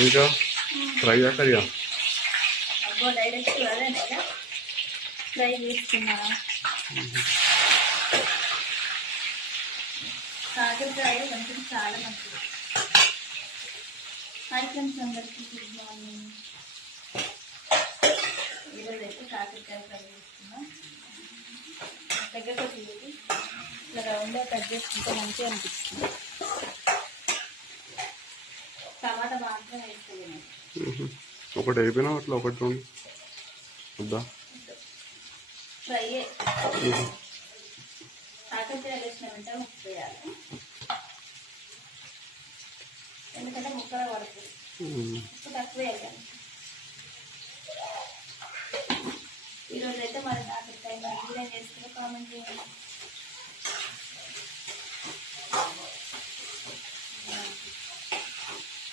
ఇంకా fry curry direct అదే fry చేసుకున్నా. కాకరకాయ కొంచెం చాలా మంచిది. హాయ్ ఫ్రెండ్స్, అందరికీ గుడ్ మార్నింగ్. ఈరోజు అయితే కాకరకాయ ఫ్రై చేసుకున్నాం. దగ్గరకు తీయదు, ఇట్లా రౌండ్గా కట్ చేసుకుంటే మంచిగా అనిపిస్తుంది. టమాటా మాత్రం వేసుకోవాలి. ఒకటి అయిపోయినా అట్లా ఒకటి వద్దా ఫ్రై కాకరకాయ వేసిన వెంటనే ఉప్పు వేయాలి, ఎందుకంటే ముక్కలు పడుతుంది. ఉప్పు తక్కువ వేయాలి. ఈరోజు అయితే మరి కాకరకాయ మరి మీరేం చేసుకుని కామెంట్ చేయండి.